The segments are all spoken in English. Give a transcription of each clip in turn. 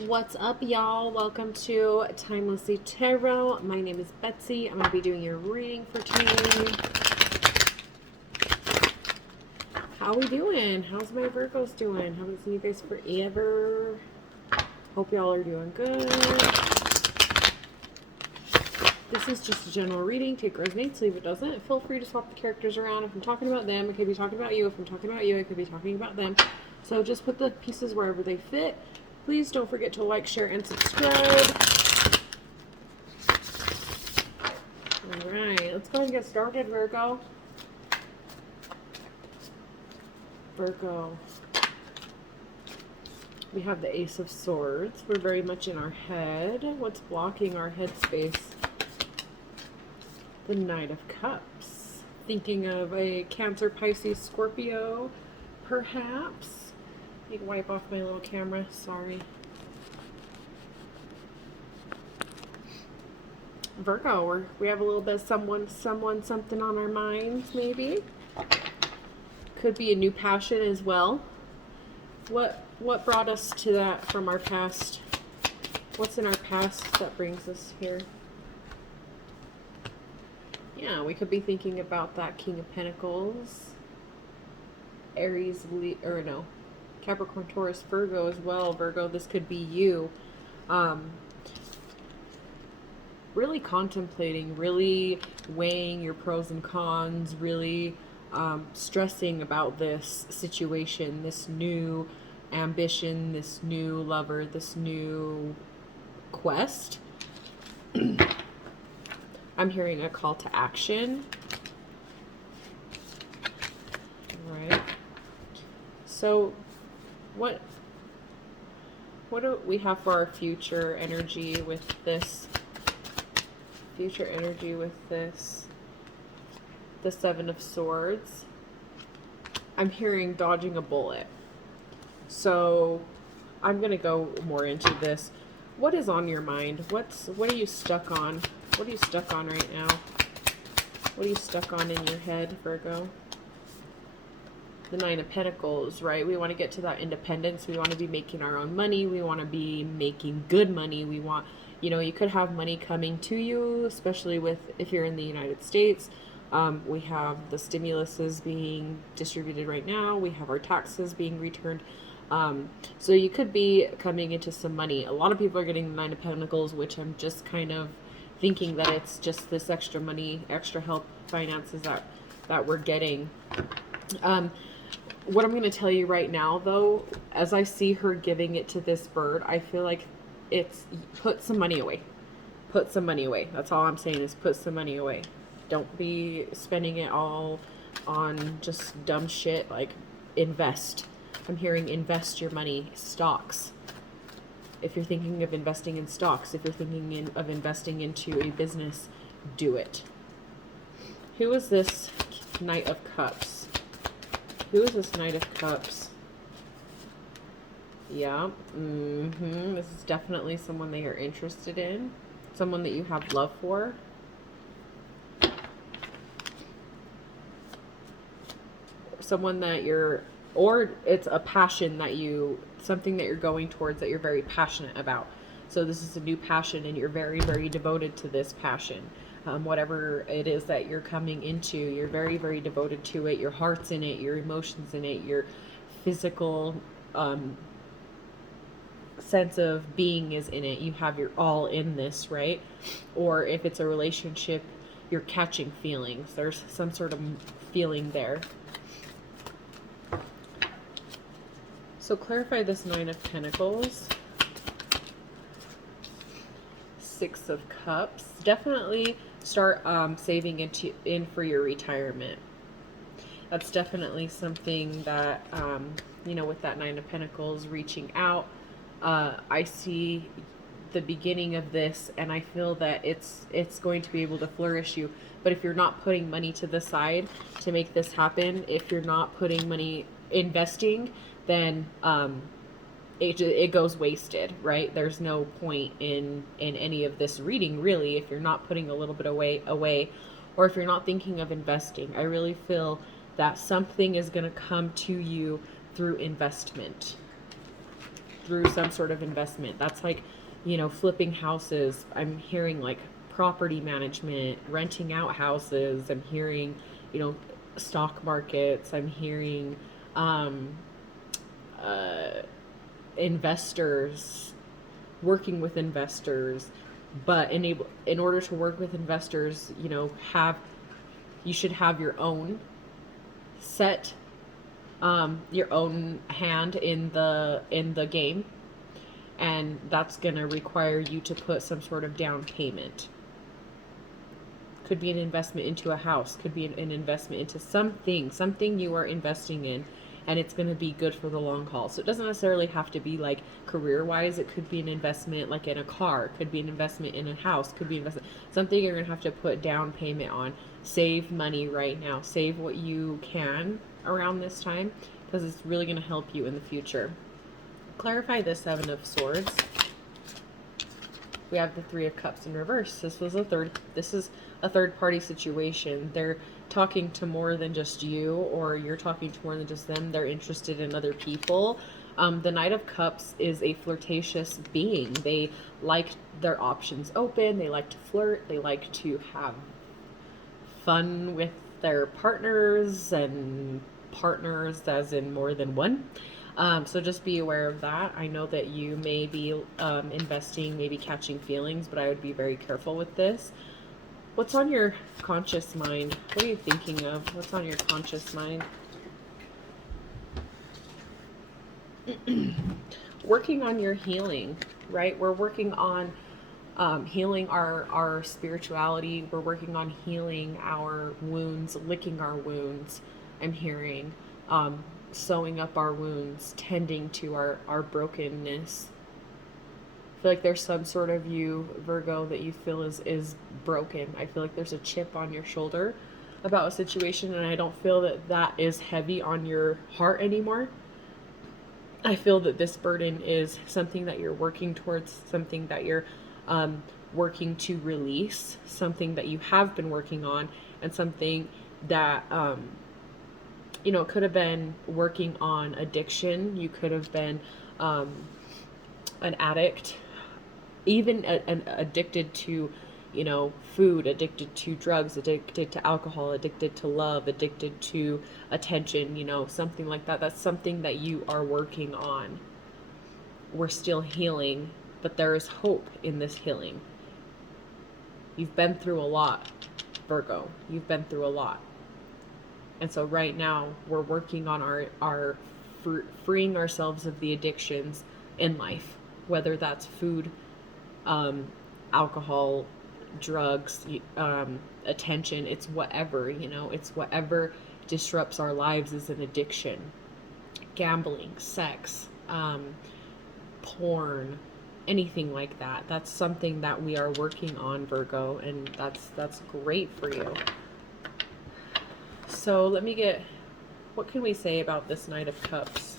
What's up, y'all? Welcome to Timelessly Tarot. My name is Betsy. I'm going to be doing your reading for today. How we doing? How's my Virgos doing? Haven't seen you guys forever. Hope y'all are doing good. This is just a general reading. Take resonates, leave it doesn't. Feel free to swap the characters around. If I'm talking about them, it could be talking about you. If I'm talking about you, it could be talking about them. So just put the pieces wherever they fit. Please don't forget to like, share, and subscribe. Alright, let's go ahead and get started, Virgo. Virgo. We have the Ace of Swords. We're very much in our head. What's blocking our headspace? The Knight of Cups. Thinking of a Cancer, Pisces, Scorpio, perhaps. I need to wipe off my little camera. Sorry. Virgo, we have a little bit of someone, something on our minds, maybe. Could be a new passion as well. What brought us to that from our past? What's in our past that brings us here? Yeah, we could be thinking about that King of Pentacles. Aries, or no, Capricorn, Taurus, Virgo as well. Virgo, this could be you. Really contemplating, really weighing your pros and cons, really stressing about this situation, this new ambition, this new lover, this new quest. I'm hearing a call to action. All right. So what do we have for our future energy with this? Future energy with this. The Seven of Swords. I'm hearing dodging a bullet. So I'm going to go more into this. What is on your mind? What are you stuck on? What are you stuck on right now? What are you stuck on in your head, Virgo? The Nine of Pentacles, right? We want to get to that independence. We want to be making our own money. We want to be making good money. We want, you could have money coming to you, especially if you're in the United States. We have the stimuluses being distributed right now. We have our taxes being returned. So you could be coming into some money. A lot of people are getting the Nine of Pentacles, which I'm just kind of thinking that it's just this extra money, extra help, finances that we're getting. What I'm going to tell you right now, though, as I see her giving it to this bird, I feel like it's put some money away. Put some money away. That's all I'm saying is put some money away. Don't be spending it all on just dumb shit. Like, invest. I'm hearing invest your money. Stocks. If you're thinking of investing in stocks, if you're thinking of investing into a business, do it. Who is this Knight of Cups? Who is this Knight of Cups? Yeah. This is definitely someone that you're interested in. Someone that you have love for. Someone that or it's a passion something that you're going towards that you're very passionate about. So this is a new passion and you're very, very devoted to this passion. Whatever it is that you're coming into, you're very, very devoted to it. Your heart's in it, your emotions in it, your physical sense of being is in it. You have your all in this, right? Or if it's a relationship, you're catching feelings. There's some sort of feeling there. So clarify this Nine of Pentacles. Six of Cups. Definitely start saving in for your retirement. That's definitely something that, with that Nine of Pentacles, reaching out. I see the beginning of this, and I feel that it's going to be able to flourish you. But if you're not putting money to the side to make this happen, if you're not putting money investing, then it goes wasted, right? There's no point in any of this reading, really, if you're not putting a little bit away, or if you're not thinking of investing. I really feel that something is going to come to you through investment. through some sort of investment. That's like, flipping houses. I'm hearing like property management, renting out houses. I'm hearing, you know, stock markets. I'm hearing um, uh, investors, working with investors. But in order to work with investors, you should have your own set, your own hand in the game, and that's going to require you to put some sort of down payment. Could be an investment into a house, could be an investment into something you are investing in, and it's going to be good for the long haul. So it doesn't necessarily have to be like career wise. It could be an investment like in a car, could be an investment in a house, could be investment something you're going to have to put down payment on. Save money right now, save what you can around this time, because it's really going to help you in the future. Clarify the Seven of Swords. We have the Three of Cups in reverse. This is a third party situation. They're talking to more than just you, or you're talking to more than just them. They're interested in other people. The Knight of Cups is a flirtatious being. They like their options open. They like to flirt. They like to have fun with their partners, and partners as in more than one. So just be aware of that. I know that you may be investing, maybe catching feelings, but I would be very careful with this. What's on your conscious mind? What are you thinking of? What's on your conscious mind? Working on your healing, right? We're working on healing our spirituality. We're working on healing our wounds, licking our wounds. I'm hearing sewing up our wounds, tending to our brokenness. I feel like there's some sort of you, Virgo, that you feel is broken. I feel like there's a chip on your shoulder about a situation, and I don't feel that is heavy on your heart anymore. I feel that this burden is something that you're working towards, something that you're working to release, something that you have been working on, and something that could have been working on addiction. You could have been an addict, even an addicted to, food, addicted to drugs, addicted to alcohol, addicted to love, addicted to attention, something like that. That's something that you are working on. We're still healing, but there is hope in this healing. You've been through a lot, Virgo. You've been through a lot. And so right now we're working on our freeing ourselves of the addictions in life, whether that's food, alcohol, drugs, attention. It's whatever, it's whatever disrupts our lives is an addiction. Gambling, sex, porn, anything like that. That's something that we are working on, Virgo, and that's great for you. So what can we say about this Knight of Cups?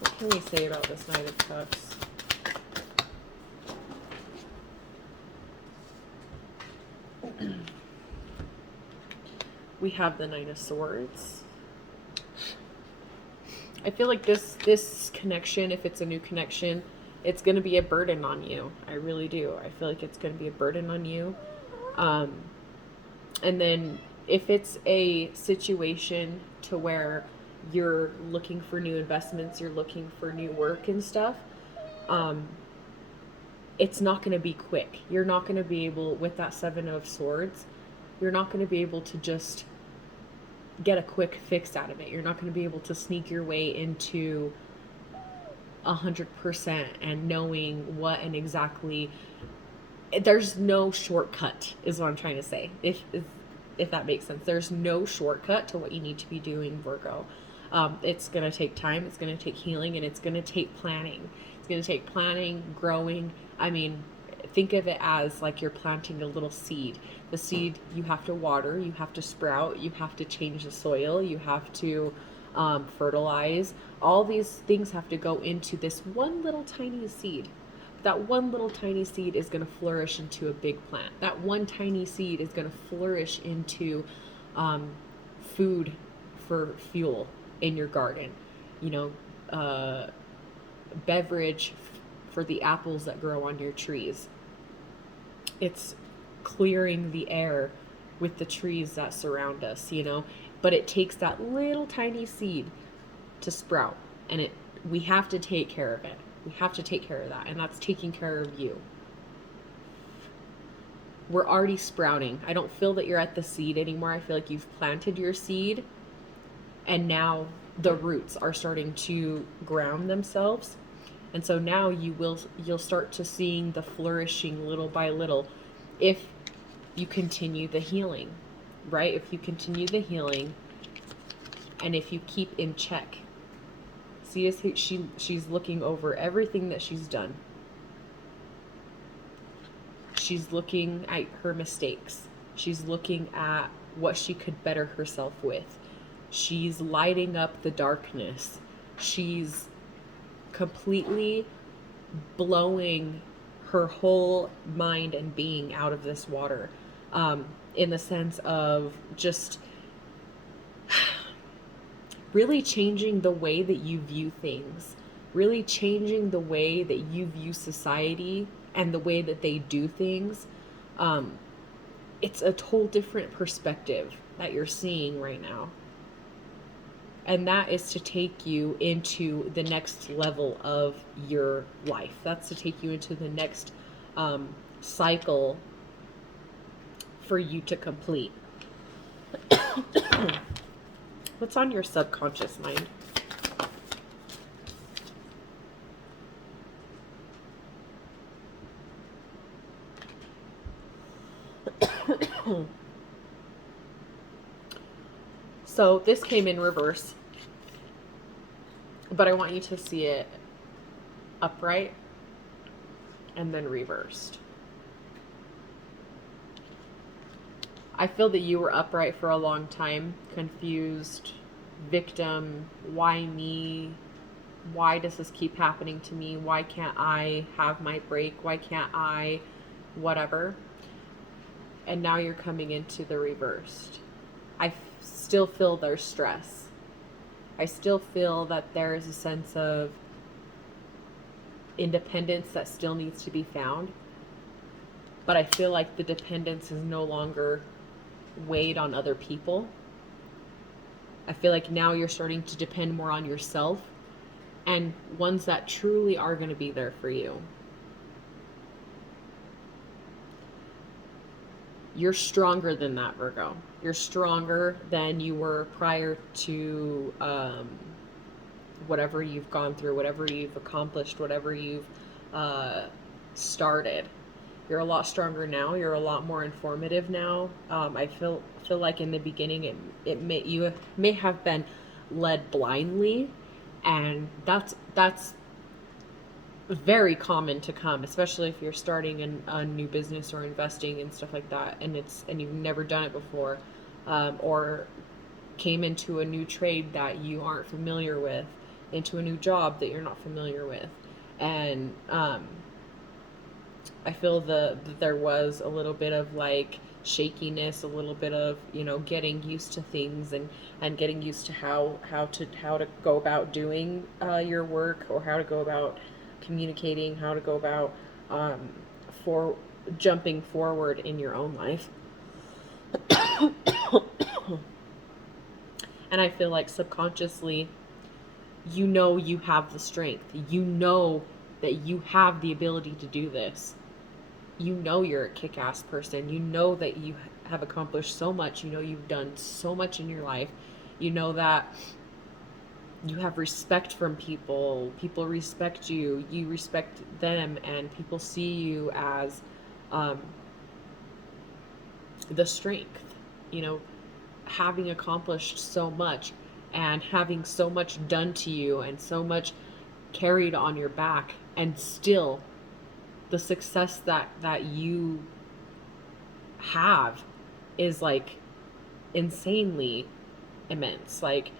What can we say about this Knight of Cups? We have the Knight of Swords. I feel like this connection, if it's a new connection, it's going to be a burden on you. I really do. I feel like it's going to be a burden on you. And then if it's a situation to where you're looking for new investments, you're looking for new work and stuff, it's not going to be quick. You're not going to be able, with that Seven of Swords, you're not going to be able to just get a quick fix out of it. You're not going to be able to sneak your way into 100% and knowing what and exactly. There's no shortcut, is what I'm trying to say. If that makes sense. There's no shortcut to what you need to be doing, Virgo. It's going to take time, it's going to take healing, and it's going to take planning. It's going to take planning, growing. I mean, think of it as like you're planting a little seed. The seed, you have to water, you have to sprout, you have to change the soil, you have to fertilize. All these things have to go into this one little tiny seed. That one little tiny seed is going to flourish into a big plant. That one tiny seed is going to flourish into food for fuel in your garden. beverage for the apples that grow on your trees. It's clearing the air with the trees that surround us, you know. But it takes that little tiny seed to sprout, and we have to take care of it. We have to take care of that, and that's taking care of you. We're already sprouting. I don't feel that you're at the seed anymore. I feel like you've planted your seed, and now the roots are starting to ground themselves. And so now you'll start to seeing the flourishing little by little if you continue the healing, right? If you continue the healing and if you keep in check. See, as she's looking over everything that she's done. She's looking at her mistakes. She's looking at what she could better herself with. She's lighting up the darkness. She's completely blowing her whole mind and being out of this water, in the sense of just really changing the way that you view things, really changing the way that you view society and the way that they do things. It's a whole different perspective that you're seeing right now. And that is to take you into the next level of your life. That's to take you into the next cycle for you to complete. What's on your subconscious mind? So this came in reverse, but I want you to see it upright and then reversed. I feel that you were upright for a long time, confused, victim, why me? Why does this keep happening to me? Why can't I have my break? Why can't I whatever? And now you're coming into the reversed. I still feel there's stress. I still feel that there is a sense of independence that still needs to be found. But I feel like the dependence is no longer weighed on other people. I feel like now you're starting to depend more on yourself and ones that truly are going to be there for you. You're stronger than that, Virgo. You're stronger than you were prior to whatever you've gone through, whatever you've accomplished, whatever you've started. You're a lot stronger now. You're a lot more informative now. I feel like in the beginning you may have been led blindly, and that's very common to come, especially if you're starting a new business or investing and stuff like that, and you've never done it before, or came into a new trade that you aren't familiar with, into a new job that you're not familiar with, and I feel that there was a little bit of like shakiness, a little bit of, getting used to things and getting used to how to go about doing your work, or how to go about communicating, how to go about for jumping forward in your own life. And I feel like subconsciously, you have the strength. You know that you have the ability to do this. You know you're a kick-ass person. You know that you have accomplished so much. You know you've done so much in your life. You know that you have respect from people. People respect you. You respect them, and people see you as the strength. Having accomplished so much and having so much done to you and so much carried on your back, and still the success that you have is like insanely immense. Like,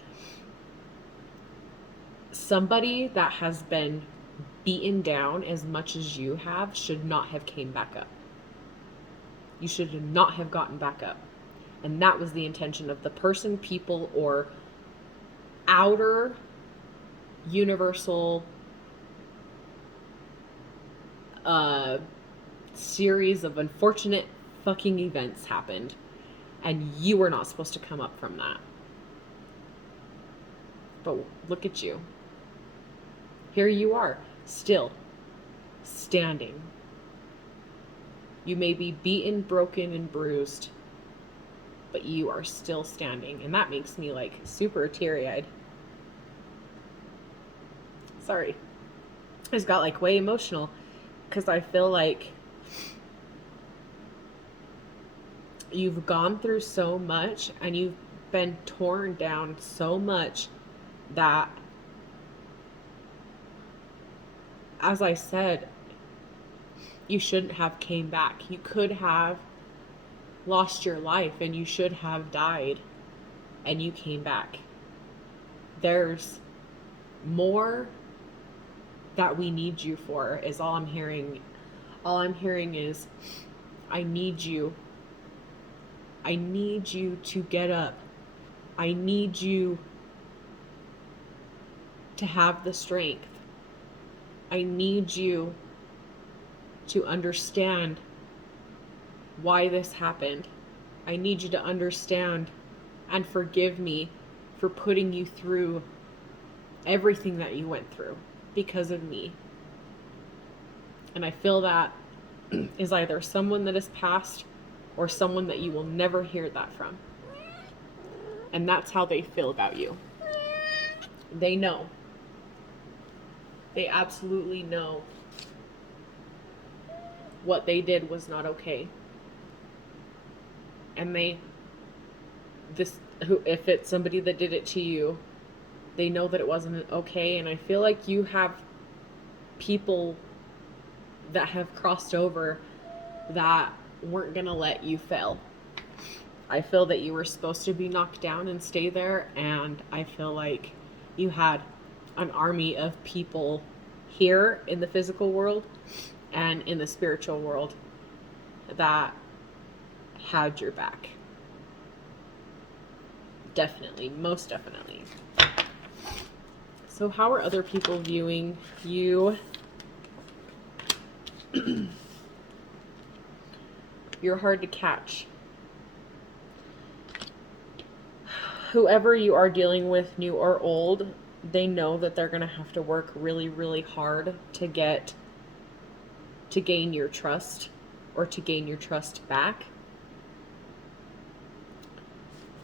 somebody that has been beaten down as much as you have should not have came back up. You should not have gotten back up. And that was the intention of the person, people, or outer universal a series of unfortunate fucking events happened, and you were not supposed to come up from that. But look at you. Here you are, still standing. You may be beaten, broken, and bruised, but you are still standing. And that makes me like super teary-eyed. Sorry. I just got like way emotional because I feel like you've gone through so much and you've been torn down so much that, as I said, you shouldn't have came back. You could have lost your life and you should have died, and you came back. There's more that we need you for, is all I'm hearing. All I'm hearing is, I need you. I need you to get up. I need you to have the strength. I need you to understand why this happened. I need you to understand and forgive me for putting you through everything that you went through because of me. And I feel that is either someone that has passed or someone that you will never hear that from. And that's how they feel about you. They know. They absolutely know what they did was not okay. And if it's somebody that did it to you, they know that it wasn't okay. And I feel like you have people that have crossed over that weren't gonna let you fail. I feel that you were supposed to be knocked down and stay there, and I feel like you had an army of people here in the physical world and in the spiritual world that had your back. Definitely, most definitely. So how are other people viewing you? You're hard to catch. Whoever you are dealing with, new or old, they know that they're going to have to work really, really hard to gain your trust, or to gain your trust back.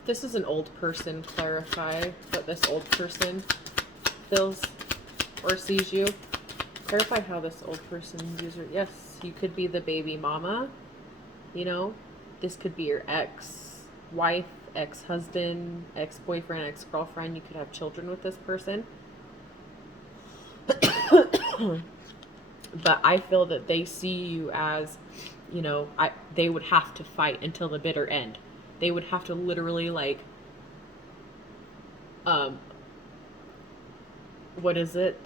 This is an old person. Clarify what this old person feels or sees you. Clarify how this old person views you. Yes, you could be the baby mama. You know, this could be your ex-wife, ex-husband, ex-boyfriend, ex-girlfriend. You could have children with this person. But I feel that they see you as, you know, they would have to fight until the bitter end. They would have to literally, like, what is it?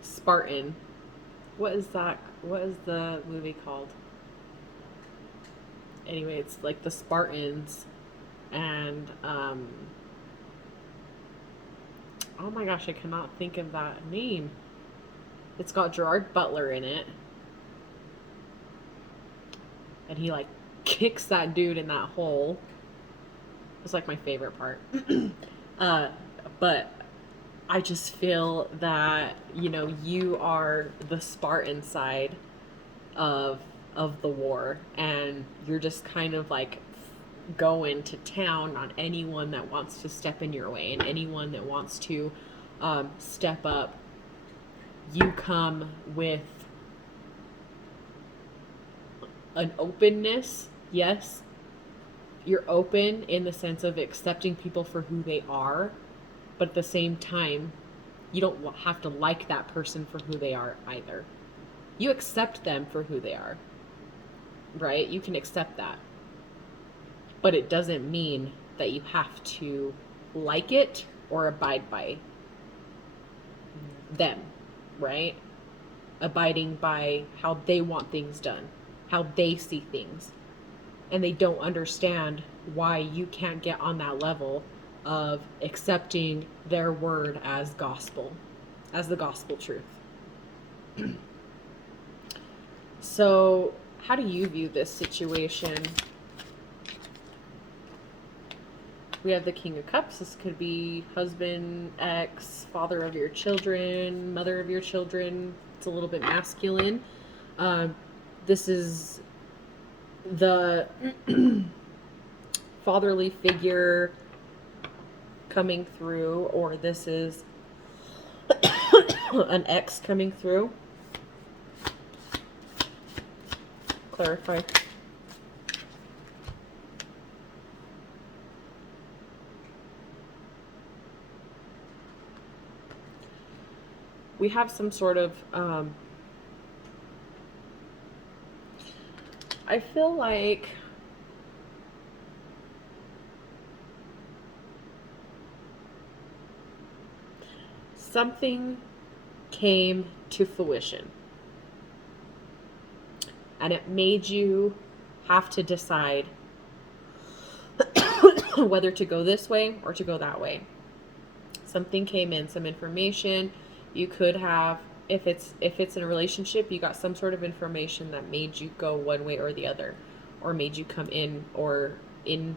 Spartan. What is that? What is the movie called? Anyway, it's like the Spartans, and oh my gosh, I cannot think of that name. It's got Gerard Butler in it, and he like kicks that dude in that hole. It's like my favorite part. But I just feel that, you know, you are the Spartan side of the war, and you're just kind of like going to town on anyone that wants to step in your way and anyone that wants to step up. You come with an openness. Yes, you're open in the sense of accepting people for who they are, but at the same time, you don't have to like that person for who they are either. You accept them for who they are, right? You can accept that. But it doesn't mean that you have to like it or abide by them, right? Abiding by how they want things done, how they see things. And they don't understand why you can't get on that level of accepting their word as gospel, as the gospel truth. So, how do you view this situation? We have the King of Cups. This could be husband, ex, father of your children, mother of your children. It's a little bit masculine. This is the fatherly figure coming through, or this is an ex coming through. Clarify. We have some sort of I feel like something came to fruition and it made you have to decide whether to go this way or to go that way. Something came in, some information. You could have, if it's in a relationship, you got some sort of information that made you go one way or the other, or made you come in or in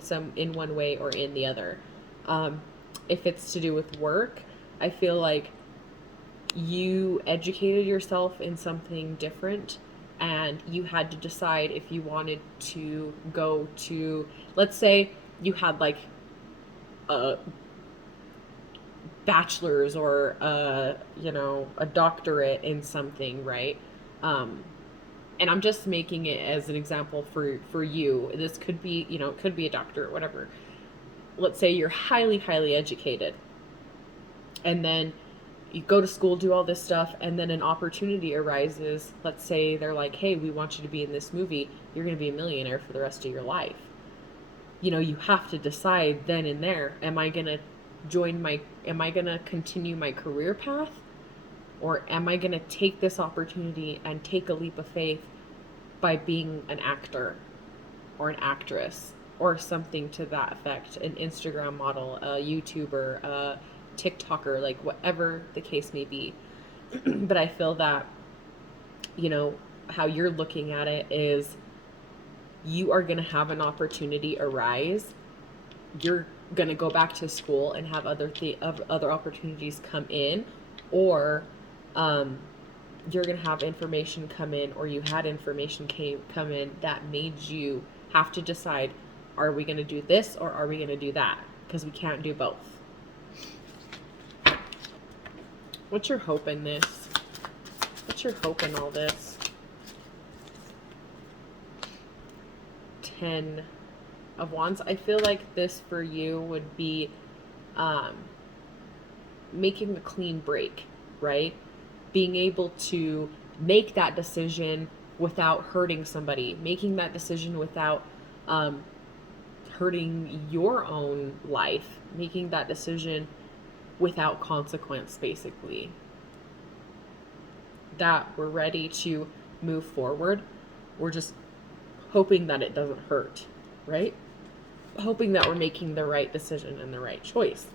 one way or in the other. If it's to do with work, I feel like you educated yourself in something different and you had to decide if you wanted to go to, let's say you had like a bachelor's or a doctorate in something, right? And I'm just making it as an example for you. This could be, it could be a doctorate, whatever. Let's say you're highly educated, and then you go to school, do all this stuff, and then an opportunity arises. Let's say they're like, hey, we want you to be in this movie. You're going to be a millionaire for the rest of your life. You have to decide then and there, am I going to continue my career path, or am I going to take this opportunity and take a leap of faith by being an actor or an actress or something to that effect, an Instagram model, a YouTuber, a TikToker, like whatever the case may be. But I feel that, how you're looking at it is you are going to have an opportunity arise. You're going to go back to school and have other opportunities come in, or you're going to have information come in, or you had information come in that made you have to decide, are we going to do this or are we going to do that? Because we can't do both. What's your hope in this? What's your hope in all this? 10 of Wands. I feel like this for you would be making a clean break, right? Being able to make that decision without hurting somebody, making that decision without hurting your own life, making that decision without consequence, basically. That we're ready to move forward. We're just hoping that it doesn't hurt, right? Hoping that we're making the right decision and the right choice.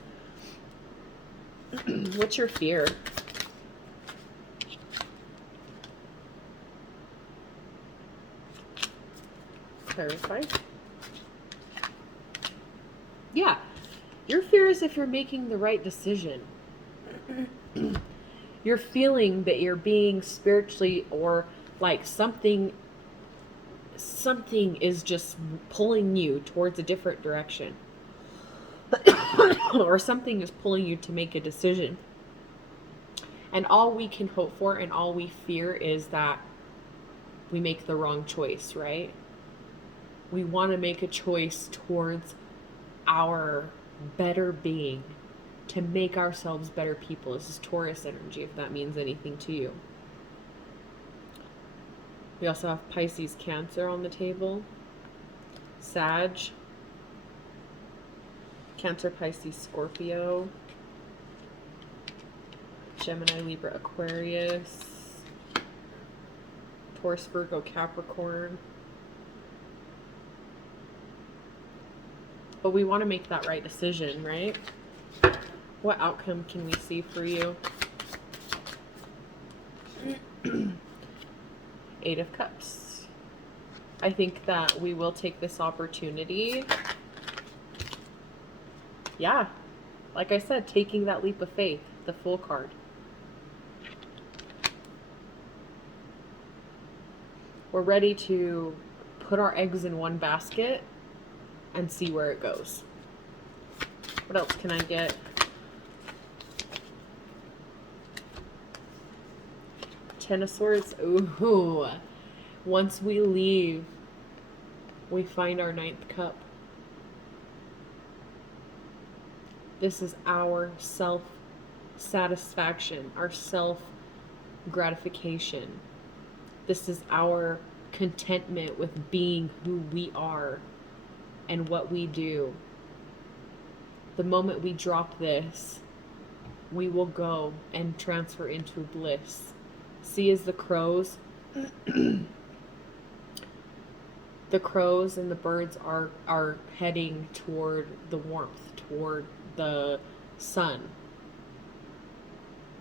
What's your fear? Clarify. Yeah. Your fear is if you're making the right decision. You're feeling that you're being spiritually, or like something is just pulling you towards a different direction. Or something is pulling you to make a decision. And all we can hope for and all we fear is that we make the wrong choice, right? We want to make a choice towards our better being, to make ourselves better people. This is Taurus energy, if that means anything to you. We also have Pisces, Cancer on the table. Sag. Cancer, Pisces, Scorpio. Gemini, Libra, Aquarius. Taurus, Virgo, Capricorn. But we want to make that right decision, right? What outcome can we see for you? Eight of Cups. I think that we will take this opportunity. Yeah. Like I said, taking that leap of faith, the Fool card. We're ready to put our eggs in one basket and see where it goes. What else can I get? Ten of Swords. Ooh. Once we leave, we find our ninth cup. This is our self-satisfaction, our self-gratification. This is our contentment with being who we are and what we do. The moment we drop this, we will go and transfer into bliss. See, as the crows, the crows and the birds are heading toward the warmth, toward the sun.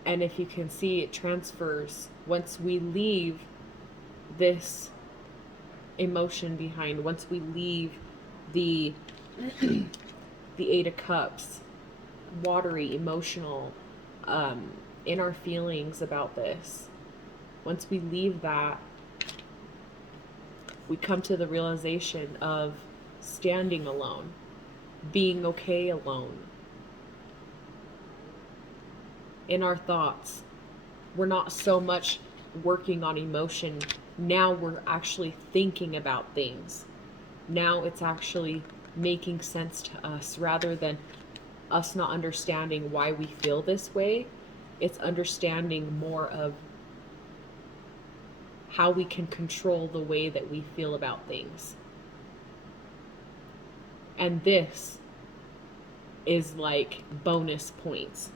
And if you can see, it transfers. Once we leave this emotion behind, once we leave the the Eight of Cups, watery, emotional, in our feelings about this, once we leave that, we come to the realization of standing alone, being okay alone. In our thoughts, we're not so much working on emotion. Now we're actually thinking about things. Now it's actually making sense to us rather than us not understanding why we feel this way. It's understanding more of how we can control the way that we feel about things. And this is like bonus points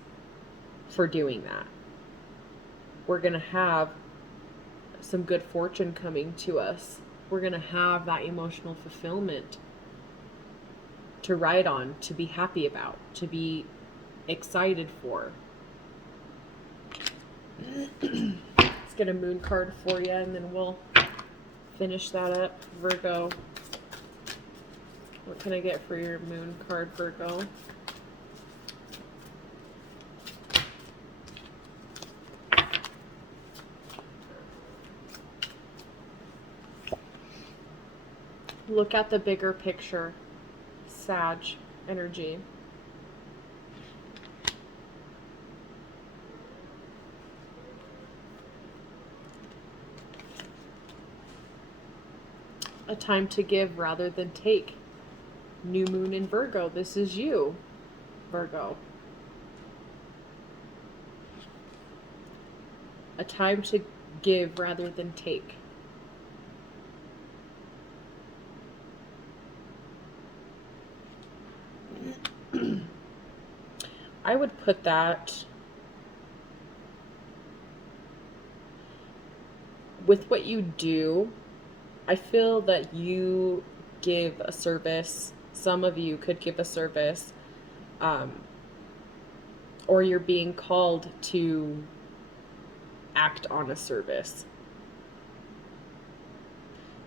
for doing that. We're going to have some good fortune coming to us. We're going to have that emotional fulfillment to ride on, to be happy about, to be excited for. Let's get a moon card for you, and then we'll finish that up. Virgo, what can I get for your moon card, Virgo? Look at the bigger picture, Sag energy. A time to give rather than take. New moon in Virgo. This is you, Virgo. A time to give rather than take. I would put that with what you do. I feel that you give a service. Some of you could give a service, or you're being called to act on a service.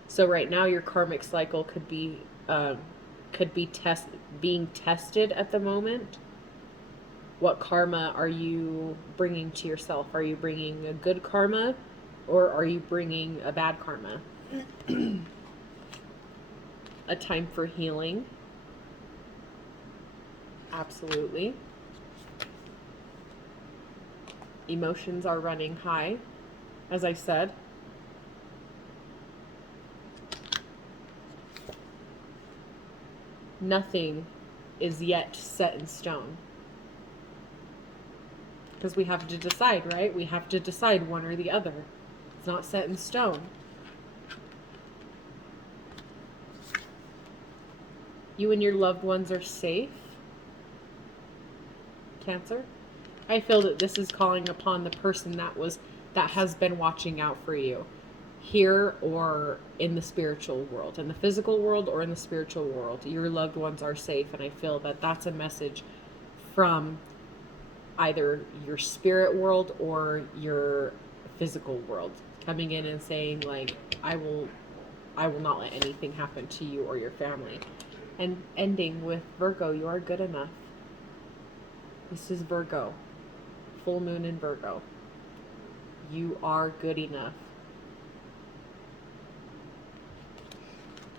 So right now your karmic cycle could be being tested at the moment. What karma are you bringing to yourself? Are you bringing a good karma, or are you bringing a bad karma? A time for healing. Absolutely. Emotions are running high, as I said. Nothing is yet set in stone. Because we have to decide, right? We have to decide one or the other. It's not set in stone. You and your loved ones are safe. Cancer. I feel that this is calling upon the person that has been watching out for you. here or in the spiritual world, in the physical world or in the spiritual world. Your loved ones are safe, and I feel that that's a message from either your spirit world or your physical world coming in and saying like, I will not let anything happen to you or your family. And ending with Virgo, you are good enough. This is Virgo, full moon in Virgo. You are good enough.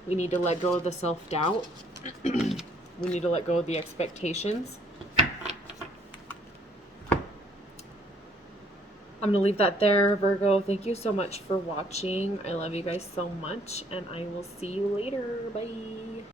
We need to let go of the self-doubt. We need to let go of the expectations. I'm going to leave that there, Virgo. Thank you so much for watching. I love you guys so much, and I will see you later. Bye.